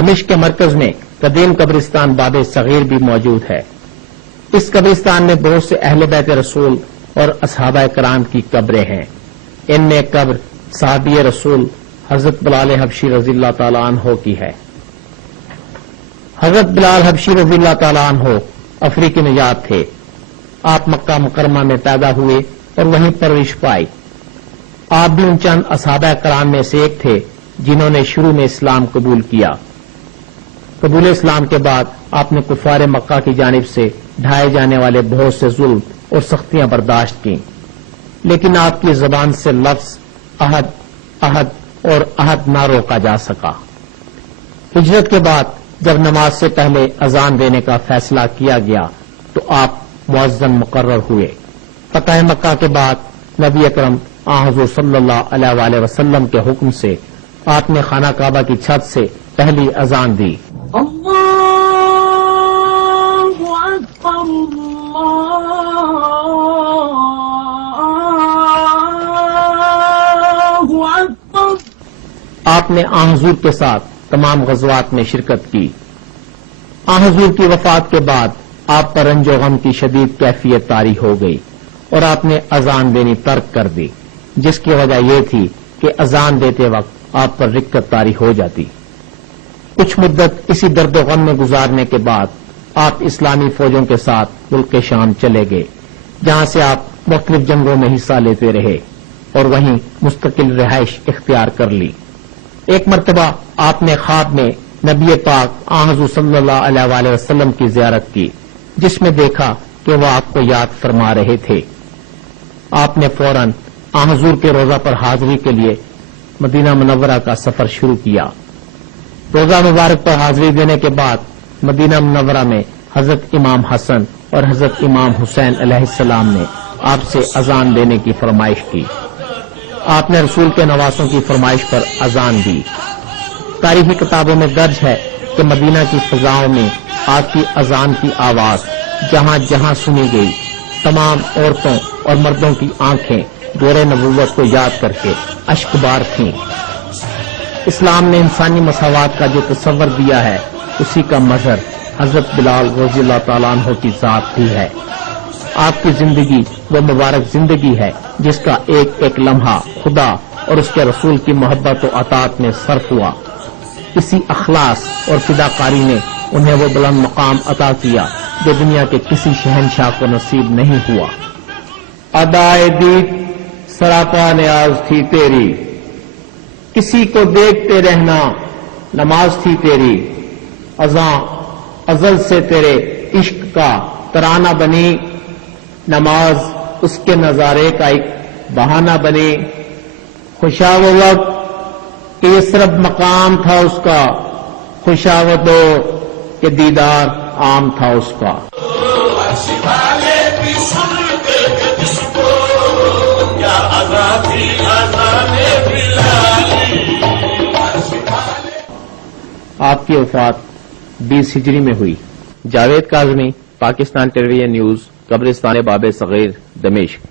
دمشق کے مرکز میں قدیم قبرستان باب صغیر بھی موجود ہے۔ اس قبرستان میں بہت سے اہل بیت رسول اور اصحابہ کرام کی قبریں ہیں۔ ان میں ایک قبر صحابی رسول حضرت بلال حبشی رضی اللہ تعالیٰ عنہ کی ہے۔ حضرت بلال حبشی رضی اللہ تعالیٰ عنہ افریقی نژاد تھے۔ آپ مکہ مکرمہ میں پیدا ہوئے اور وہیں پرورش پائی۔ آپ بھی ان چند اصحابہ کرام میں سے ایک تھے جنہوں نے شروع میں اسلام قبول کیا۔ قبول اسلام کے بعد آپ نے کفار مکہ کی جانب سے ڈھائے جانے والے بہت سے ظلم اور سختیاں برداشت کی، لیکن آپ کی زبان سے لفظ عہد عہد اور عہد نہ روکا جا سکا۔ ہجرت کے بعد جب نماز سے پہلے اذان دینے کا فیصلہ کیا گیا تو آپ مؤذن مقرر ہوئے۔ فتح مکہ کے بعد نبی اکرم حضور صلی اللہ علیہ وآلہ وسلم کے حکم سے آپ نے خانہ کعبہ کی چھت سے پہلی اذان دی۔ اللہ اکبر اللہ اکبر۔ آپ نے حضور کے ساتھ تمام غزوات میں شرکت کی۔ حضور کی وفات کے بعد آپ پر رنج و غم کی شدید کیفیت طاری ہو گئی اور آپ نے اذان دینی ترک کر دی، جس کی وجہ یہ تھی کہ اذان دیتے وقت آپ پر رکت طاری ہو جاتی۔ کچھ مدت اسی درد و غم میں گزارنے کے بعد آپ اسلامی فوجوں کے ساتھ ملک شام چلے گئے، جہاں سے آپ مختلف جنگوں میں حصہ لیتے رہے اور وہیں مستقل رہائش اختیار کر لی۔ ایک مرتبہ آپ نے خواب میں نبی پاک حضور صلی اللہ علیہ وآلہ وسلم کی زیارت کی، جس میں دیکھا کہ وہ آپ کو یاد فرما رہے تھے۔ آپ نے فوراً حضور کے روضہ پر حاضری کے لیے مدینہ منورہ کا سفر شروع کیا۔ روضہ مبارک پر حاضری دینے کے بعد مدینہ منورہ میں حضرت امام حسن اور حضرت امام حسین علیہ السلام نے آپ سے اذان دینے کی فرمائش کی۔ آپ نے رسول کے نواسوں کی فرمائش پر اذان دی۔ تاریخی کتابوں میں درج ہے کہ مدینہ کی فضاؤں میں آپ کی اذان کی آواز جہاں جہاں سنی گئی، تمام عورتوں اور مردوں کی آنکھیں دور نبوت کو یاد کر کے اشک بار تھیں۔ اسلام نے انسانی مساوات کا جو تصور دیا ہے، اسی کا مظہر حضرت بلال رضی اللہ تعالیٰ عنہ کی ذات بھی ہے۔ آپ کی زندگی وہ مبارک زندگی ہے جس کا ایک ایک لمحہ خدا اور اس کے رسول کی محبت و اطاعت میں صرف ہوا۔ اسی اخلاص اور فداکاری نے انہیں وہ بلند مقام عطا کیا جو دنیا کے کسی شہنشاہ کو نصیب نہیں ہوا۔ ادائے دید سراپا نیاز تھی تیری، کسی کو دیکھتے رہنا نماز تھی تیری، اذاں ازل سے تیرے عشق کا ترانہ بنی، نماز اس کے نظارے کا ایک بہانہ بنی۔ خوشا وہ وقت کہ یہ صرف مقام تھا اس کا، خوشا وہ دور کہ دیدار عام تھا اس کا۔ آپ کی وفات 20 ہجری میں ہوئی۔ جاوید کاظمی، پاکستان ٹیلی ویژن نیوز، قبرستان باب صغیر، دمشق۔